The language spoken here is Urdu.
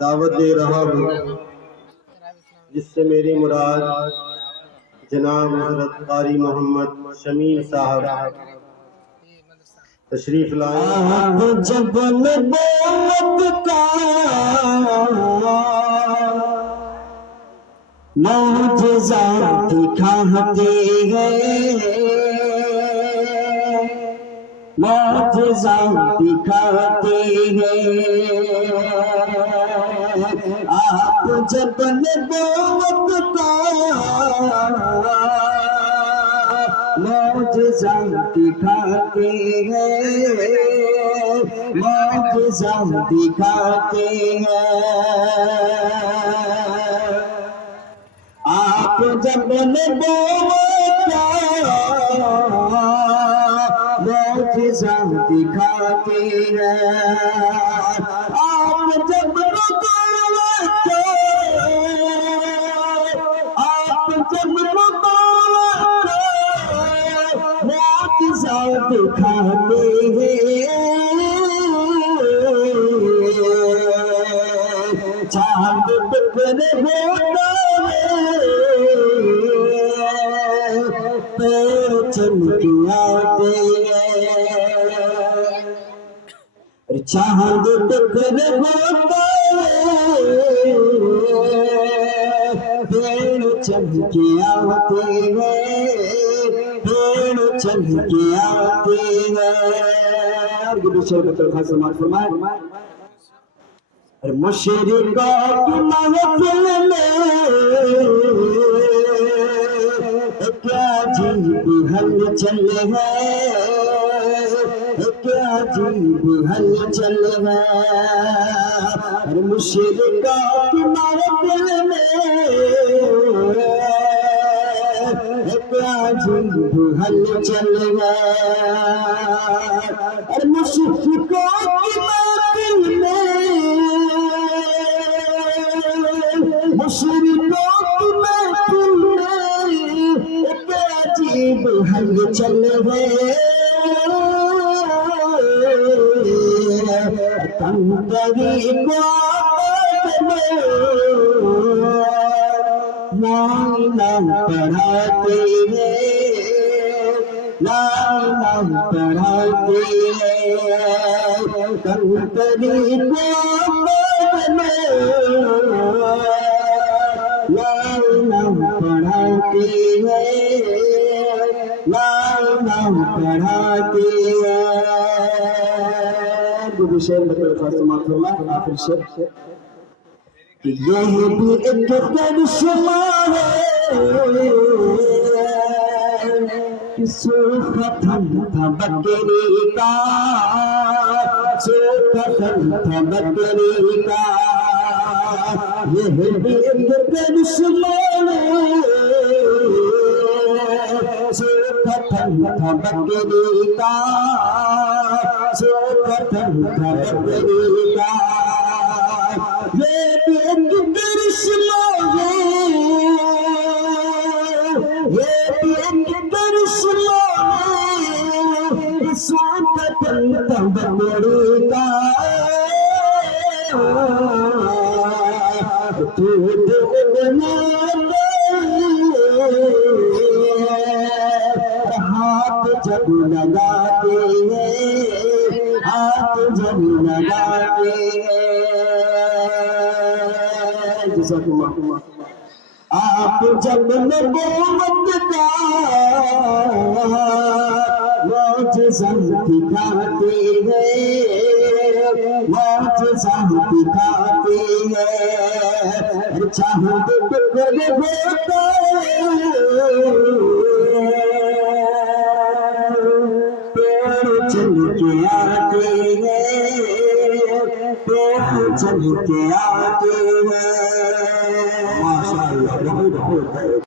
دعوت دے رہا ہوں، جس سے میری مراد جناب حضرت قاری محمد شمیم صاحب تشریف لائے۔ جب نبوت کا معجزہ دکھاتے ہیں، معجزہ دکھاتے ہیں، آپ جب نبوت کا معجزہ دکھاتے ہیں، معجزہ دکھاتے ہیں، آپ جب نبوت کا معجزہ دکھاتے ہیں، آپ جب نبوت کا، آپ جب نبوت کا معجزہ دکھاتے ہیں، چاند ٹکڑے ہوتا پیر چمک آتے ہیں، چاند ٹکڑے ہوتا پیر چمک آتے ہیں، پیر چمک آتے ہیں۔ مشرقوں کی محفل میں کیا عجیب ہلچل ہے، کیا عجیب ہلچل ہے، مشرقوں کی محفل میں کیا عجیب ہلچل ہے، مشرقوں کی محفل میں، مشرقوں کی محفل میں کیا عجیب ہلچل ہے، کنکری کو لا الہ پڑھاتے ہیں، لا الہ پڑھاتے ہیں، کنکری کو لا الہ پڑھاتے ہیں، لا الہ پڑھاتے ہیں۔ آخر شعر کہ یہ بھی ایک کرشمہ ہے کہ سرخ تھا بکری کا، سرخ تھا بکری کا، یہ بھی ایک کرشمہ ہے، سرخ تھا بکری کا، سرخ تھا بکری کا، یہ بھی ایک کرشمہ ہے، یہ بھی ایک کرشمہ ہے، سرخ تھا بکری کا، دودھ ہاتھ جب لگاتے ہیں، ہاتھ جب لگاتے ہیں، آپ جب نبوت کا معجزہ دکھاتے ہیں، معجزہ دکھاتے ہیں، چاند ٹکڑے ہوتا پیر چل کے آتے ہیں، پیر چل کے آتے ہیں، ماشاءاللہ بہت